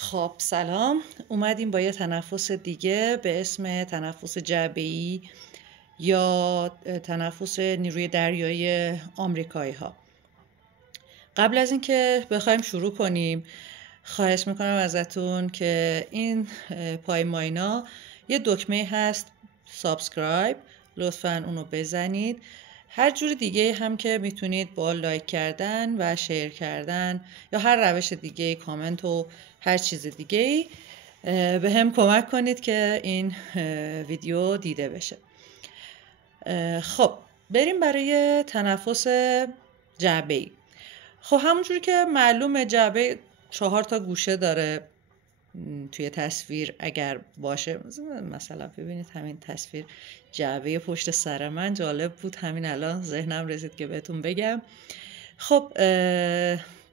خب سلام، اومدیم با یه تنفس دیگه به اسم تنفس جعبه‌ای یا تنفس نیروی دریایی آمریکایی ها. قبل از اینکه بخوایم شروع کنیم خواهش میکنم ازتون که این پایماینا یه دکمه هست سابسکرایب، لطفاً اونو بزنید. هر جور دیگه هم که میتونید با لایک کردن و شیر کردن یا هر روش دیگه، کامنت و هر چیز دیگه به هم کمک کنید که این ویدیو دیده بشه. خب بریم برای تنفس جعبه‌ای. خب همونجوری که معلومه جعبه 4 تا گوشه داره توی تصویر اگر باشه. مثلا ببینید همین تصویر جعبه پشت سر من جالب بود، همین الان ذهنم رسید که بهتون بگم. خب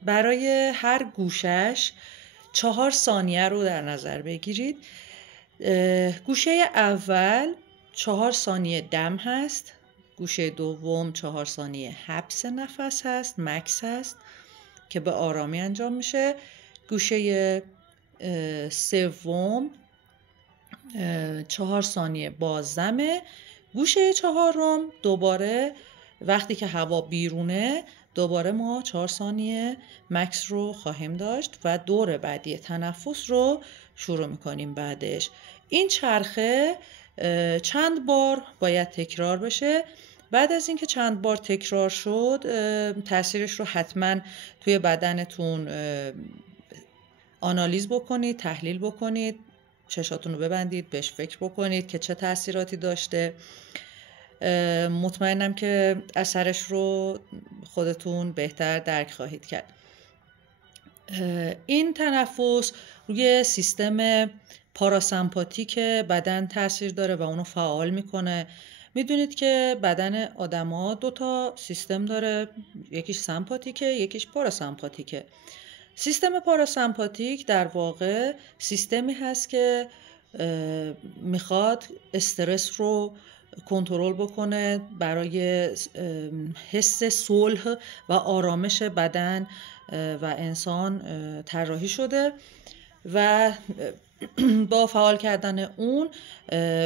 برای هر گوشش 4 ثانیه رو در نظر بگیرید. گوشه اول 4 ثانیه دم هست، گوشه دوم 4 ثانیه حبس نفس هست، مکس هست که به آرامی انجام میشه. گوشه سوم 4 ثانیه بازدمه. گوشه چهارم دوباره وقتی که هوا بیرونه دوباره ما 4 ثانیه مکس رو خواهیم داشت و دور بعدی تنفس رو شروع میکنیم بعدش. این چرخه چند بار باید تکرار بشه. بعد از اینکه چند بار تکرار شد تاثیرش رو حتما توی بدنتون آنالیز بکنید، تحلیل بکنید، چشاتون رو ببندید، بهش فکر بکنید که چه تاثیراتی داشته. مطمئنم که اثرش رو خودتون بهتر درک خواهید کرد. این تنفس روی سیستم پاراسمپاتیک بدن تاثیر داره و اونو فعال میکنه. میدونید که بدن آدما 2 تا سیستم داره، یکیش سمپاتیکه یکیش پاراسمپاتیکه. سیستم پاراسمپاتیک در واقع سیستمی هست که میخواد استرس رو کنترل بکنه، برای حس صلح و آرامش بدن و انسان طراحی شده و با فعال کردن اون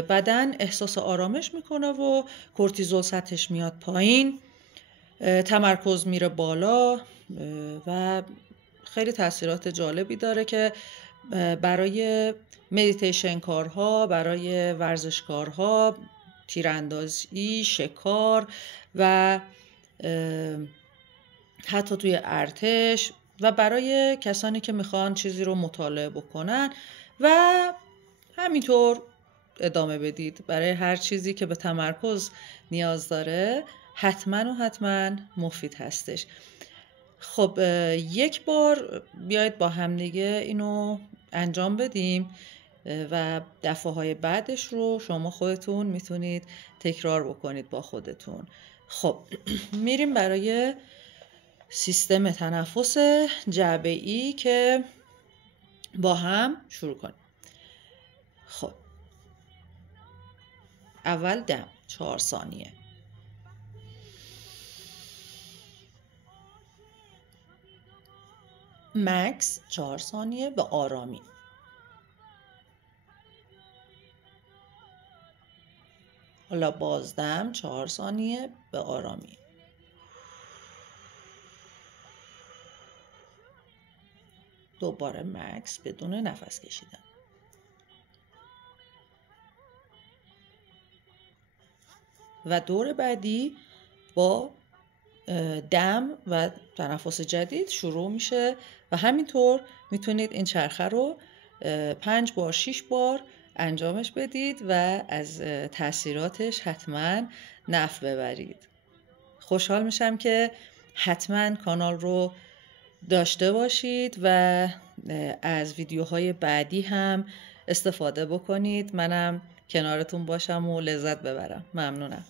بدن احساس آرامش میکنه و کورتیزول سطحش میاد پایین، تمرکز میره بالا و خیلی تاثیرات جالبی داره که برای مدیتیشن کارها، برای ورزشکارها، تیراندازی، شکار و حتی توی ارتش و برای کسانی که میخوان چیزی رو مطالعه بکنن و همینطور ادامه بدید. برای هر چیزی که به تمرکز نیاز داره حتما مفید هستش. خب یک بار بیایید با هم دیگه اینو انجام بدیم و دفعه های بعدش رو شما خودتون میتونید تکرار بکنید با خودتون. خب میریم برای سیستم تنفس جعبه‌ای که با هم شروع کنیم. خب اول دم 4 ثانیه، مکس 4 ثانیه به آرامی، حالا بازدم 4 ثانیه به آرامی، دوباره مکس بدون نفس کشیدن، و دور بعدی با دم و تنفس جدید شروع میشه و همینطور میتونید این چرخه رو 5 بار 6 بار انجامش بدید و از تاثیراتش حتما نفع ببرید. خوشحال میشم که حتما کانال رو داشته باشید و از ویدیوهای بعدی هم استفاده بکنید. منم کنارتون باشم و لذت ببرم. ممنونم.